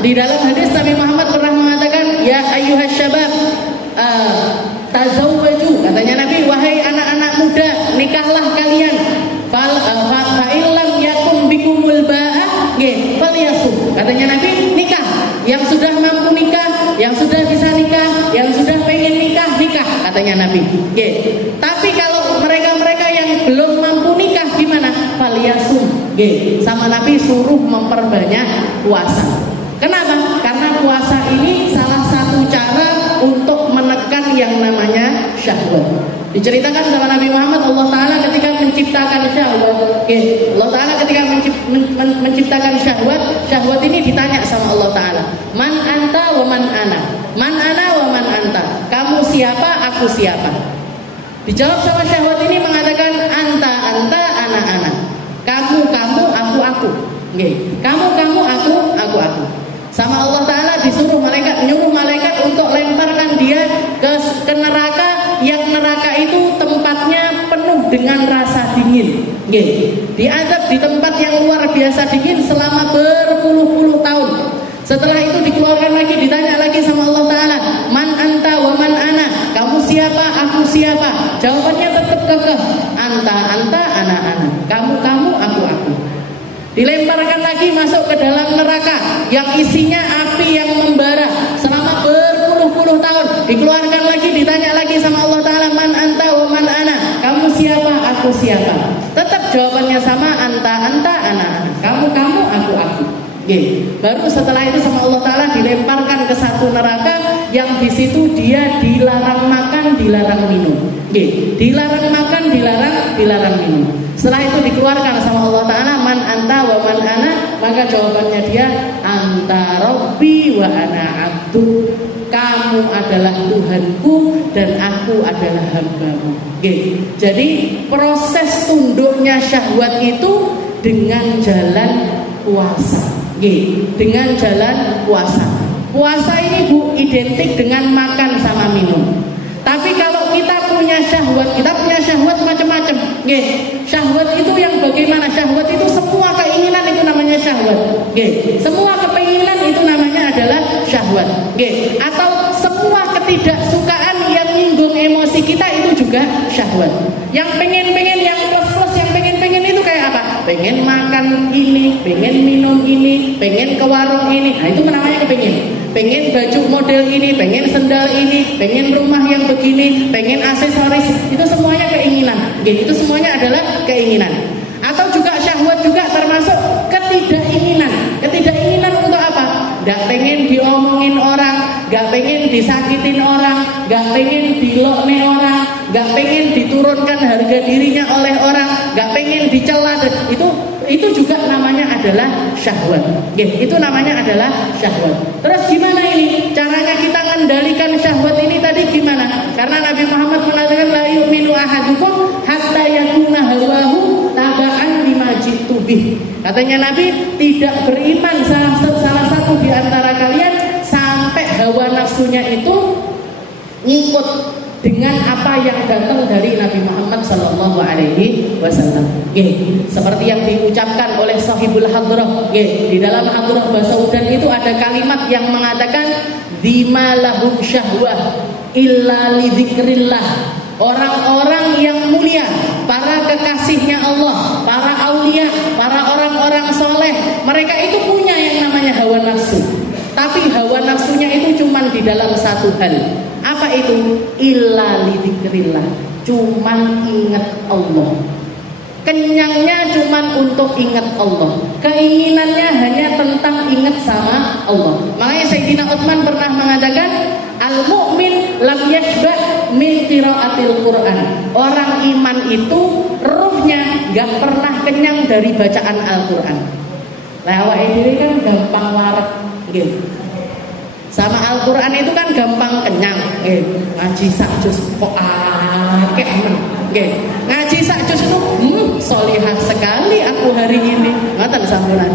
di dalam hadis Nabi Muhammad pernah mengatakan, ya ayyuhas syabab, tazawwaju, katanya Nabi, wahai anak-anak muda, nikahlah kalian. Fa'illam yakum bikumul ba'ah, falyasum. Katanya Nabi, nikah. Yang sudah mampu nikah, yang sudah bisa nikah, yang sudah pengen nikah, katanya Nabi. Tapi kalau mereka-mereka yang belum mampu nikah gimana? Falyasum. Sama Nabi suruh memperbanyak puasa. Kenapa? Karena puasa ini salah satu cara untuk menekan yang namanya syahwat. Diceritakan sama Nabi Muhammad, Allah Ta'ala ketika menciptakan syahwat. Allah Ta'ala ketika menciptakan syahwat ini ditanya sama Allah Ta'ala, man anta wa man ana, man ana wa man anta, kamu siapa, aku siapa. Dijawab sama syahwat ini mengatakan, anta, ana. Kamu, aku. Kamu, aku. Sama Allah Ta'ala menyuruh malaikat untuk lemparkan dia ke neraka, yang neraka itu tempatnya penuh dengan rasa dingin. Diadab di tempat yang luar biasa dingin selama berpuluh-puluh tahun. Setelah itu dikeluarkan lagi, ditanya lagi sama Allah Ta'ala, man anta wa man ana, kamu siapa, aku siapa. Jawabannya tetap kekeh, anta, ana. Kamu, aku. Dilemparkan lagi masuk ke dalam neraka yang isinya api yang membara selama berpuluh-puluh tahun, dikeluarkan lagi, ditanya lagi sama Allah Ta'ala, man anta wa man ana, kamu siapa, aku siapa. Tetap jawabannya sama, anta, ana. Kamu, aku. Baru setelah itu sama Allah Ta'ala dilemparkan ke satu neraka yang di situ dia dilarang makan, dilarang minum. Dilarang makan, dilarang minum. Setelah itu dikeluarkan sama Allah Ta'ala, man anta wa man ana, maka jawabannya dia, anta rabbi wa ana abdu. Kamu adalah Tuhanku dan aku adalah hambamu. Jadi proses tunduknya syahwat itu dengan jalan puasa. Dengan jalan puasa. Puasa ini Bu identik dengan makan sama minum. Tapi kalau kita punya syahwat macam-macam. Syahwat itu yang bagaimana? Syahwat itu semua keinginan itu namanya syahwat. Semua keinginan itu namanya adalah syahwat. Atau semua ketidaksukaan yang menyinggung emosi kita itu juga syahwat. Yang pengen yang plus yang pengen itu kayak apa? Pengen makan ini, pengen minum ini, pengen ke warung ini. Nah itu namanya kepengin. Pengen baju model ini, pengen sendal ini, pengen rumah yang begini, pengen aksesoris. Itu semuanya keinginan. Itu semuanya adalah keinginan. Atau juga syahwat juga termasuk ketidakinginan. Ketidakinginan untuk apa? Gak pengen diomongin orang, gak pengen disakitin orang, gak pengen dilokne orang, gak pengen diturunkan harga dirinya oleh orang, gak pengen dicela. Itu juga namanya adalah syahwat. Itu namanya adalah syahwat. Terus gimana ini? Caranya kita mengendalikan syahwat ini tadi gimana? Karena Nabi Muhammad mengatakan la yu'minu ahadukum hatta yakuna hawahu taba'an lima jitu bih. Katanya Nabi, tidak beriman salah satu di antara kalian sampai hawa nafsunya itu ngikut dengan apa yang datang dari Nabi Muhammad Sallallahu Alaihi Wasallam. Seperti yang diucapkan oleh Sahibul Hadrah. Di dalam Hadrah Basaudan itu ada kalimat yang mengatakan dima lahum syahwah illa lidzikrillah. Orang-orang yang mulia, para kekasihnya Allah, para aulia, para orang-orang soleh, mereka itu punya yang namanya hawa nafsu. Tapi hawa nafsunya itu cuma di dalam satu hal. Apa itu? Illa lidzikrillah. Cuman ingat Allah. Kenyangnya cuman untuk ingat Allah. Keinginannya hanya tentang ingat sama Allah. Makanya Sayyidina Utsman pernah mengatakan, al-mu'min lam yashba' min qiraatil Qur'an. Orang iman itu ruhnya gak pernah kenyang dari bacaan Al-Qur'an. Lah awake dhewe kan gampang warak gitu. Sama Al-Qur'an itu kan gampang kenyang. Ngaji sak juz kok akeh men. Ngaji sak juz itu solihah sekali aku hari ini. Ngoten sampeyan.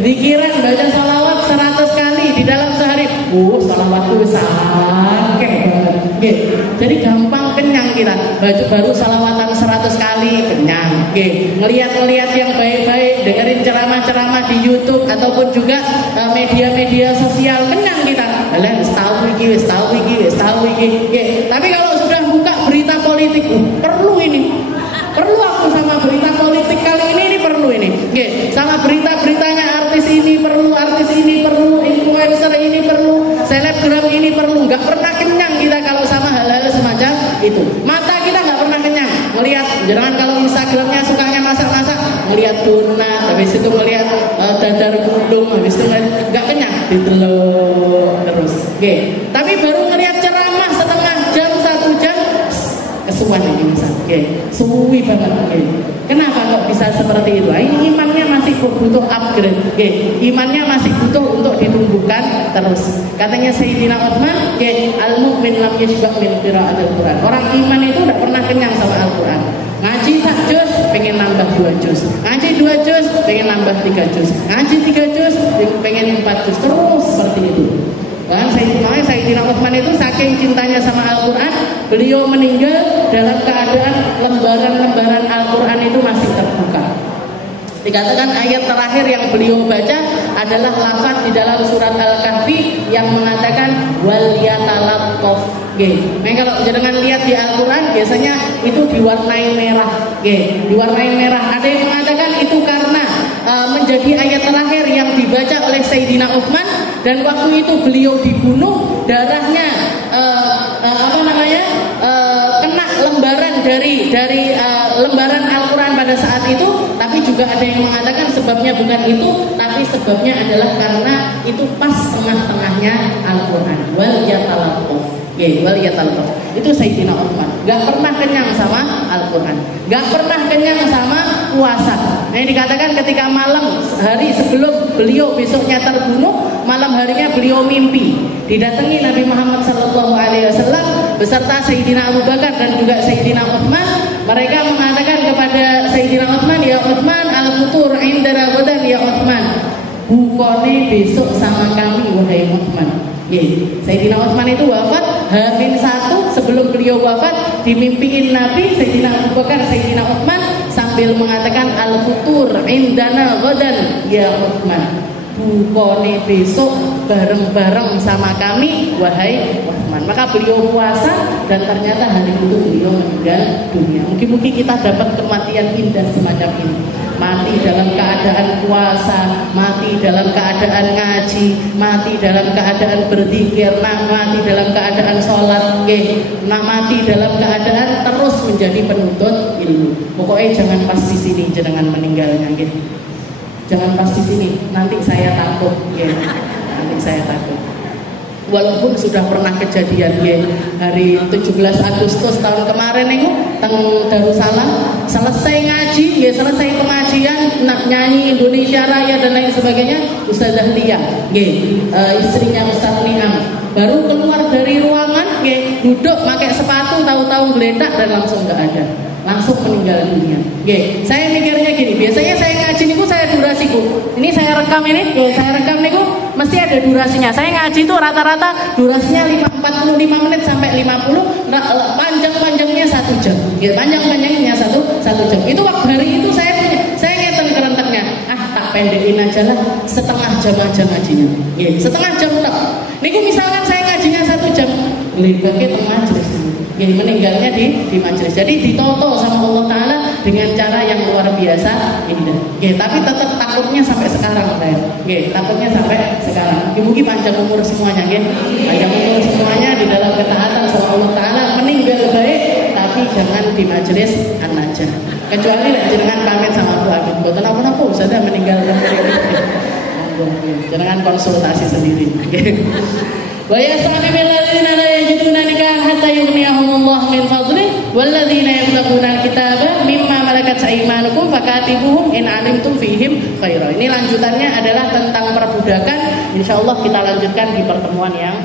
Zikiran baca salawat 100 kali di dalam sehari. Salawatku wis akeh banget. Jadi gampang kenyang kita. Baru salawatan 100 kali kenyang. Ngelihat-ngelihat yang baik-baik, dengerin ceramah-ceramah di YouTube ataupun juga media-media sosial, kenyang kita. Kalian wis tahu iki. Tapi kalau sudah buka berita politik, perlu ini. Perlu aku sama berita politik kali ini perlu ini. Sama berita-beritanya artis ini perlu, influencer ini perlu, selebgram ini perlu. Gak pernah kenyang kita kalau sama hal-hal semacam itu. Mata kita gak pernah kenyang melihat. Jangan kalau Instagramnya sukanya masak-masak, melihat tuna, habis itu melihat dadar gulung, habis itu gak kenyang, diteluk terus. Tapi baru melihat ceramah setengah jam, 1 jam, kesuwan ini misal. Suwi banget. Kenapa kok bisa seperti itu? Ini imannya masih butuh upgrade. Imannya masih butuh untuk ditumbuhkan terus. Katanya Sayyidina Utsman, al-mu'min lam yashba' min qira'atil Qur'an. Orang iman itu tidak pernah kenyang sama Al-Qur'an. Ngaji 1 juz pengen nambah 2 juz. Ngaji 2 juz pengen nambah 3 juz. Ngaji 3 juz pengen 4 juz. Terus seperti itu. Sayyidina Utsman itu saking cintanya sama Al-Quran, beliau meninggal dalam keadaan lembaran-lembaran Al-Quran itu masih terbuka. Dikatakan ayat terakhir yang beliau baca adalah lafaz di dalam surat Al-Kahfi yang mengatakan wal yatalaqqaf. Nah, kalau jangan lihat di Al-Quran biasanya itu diwarnai merah. Diwarnai merah. Ada yang mengatakan itu karena menjadi ayat terakhir yang dibaca oleh Sayyidina Utsman, dan waktu itu beliau dibunuh, darahnya kena lembaran dari lembaran Al-Quran pada saat itu, tapi juga ada yang mengatakan sebabnya bukan itu, tapi sebabnya adalah karena itu pas tengah-tengahnya Al-Quran. Wal yatalaqqaf. Wal yatalaqqaf. Itu Sayyidina Utsman. Gak pernah kenyang sama Al-Quran, gak pernah kenyang sama puasa. Nah, ini dikatakan ketika malam hari sebelum beliau besoknya terbunuh, malam harinya beliau mimpi didatangi Nabi Muhammad SAW beserta Sayyidina Abu Bakar dan juga Sayyidina Utsman. Mereka mengatakan kepada Sayyidina Utsman, ya Utsman, al-futur indana ghadan ya Utsman, bukone besok sama kami wahai Utsman. Sayyidina Utsman itu wafat H-1 sebelum beliau wafat, dimimpiin Nabi Sayyidina Abu Bakar, Sayyidina Utsman sambil mengatakan al-futur indana ghadan ya Utsman, bukone besok bareng-bareng sama kami wahai Utsman. Maka beliau puasa dan ternyata hari itu beliau meninggal dunia. Mungkin kita dapat kematian indah semacam ini. Mati dalam keadaan puasa, mati dalam keadaan ngaji, mati dalam keadaan berzikir, mati dalam keadaan sholat, mati dalam keadaan terus menjadi penuntut ilmu. Pokoknya jangan pas di sini jenengan meninggalnya, jangan pas di sini. Nanti saya takut, nanti saya takut. Walaupun sudah pernah kejadian hari 17 Agustus tahun kemarin itu teng Darussalam selesai ngaji, selesai pengajian nyanyi Indonesia Raya dan lain sebagainya, Ustazah Lia, istrinya Ustaz Niam, baru keluar dari ruangan, duduk pakai sepatu, tahu-tahu geletak dan langsung nggak ada, langsung meninggal dunia. Saya mikirnya gini, biasanya saya ngaji niku saya durasiku. Ini saya rekam ini, saya rekam niku mesti ada durasinya. Saya ngaji itu rata-rata durasinya 45 menit sampai 50, panjang-panjangnya 1 jam. Panjang-panjangnya 1 jam. Itu waktu hari itu saya ngeten kerenteknya. Tak pendekin aja lah, setengah jam aja ngajinya. Setengah jam tak. Niku misalkan saya ngajinya 1 jam, lebihnya tengah majelis. Meninggalnya di majelis. Jadi ditoto sama Allah Ta'ala dengan cara yang luar biasa indah. Tapi tetap takutnya sampai sekarang saya. Takutnya sampai sekarang. Mungkin panjang umur semuanya, panjang umur semuanya di dalam ketaatan sama Allah Ta'ala, meninggal baik, tapi jangan di majelis an-najah. Kecuali jangan pamit sama Bu Abid. Boten apa-apa sudah meninggal jangan konsultasi sendiri. Wa yasta'milul ladzina la yajiduna nikahan hatta yughniyahumullahu min fadlihi wal ladzina yabtaguna al-kitaba mimma malakat aymanukum fakatibuhum in 'alimtum fihim khaira. Ini lanjutannya adalah tentang perbudakan. Insyaallah kita lanjutkan di pertemuan yang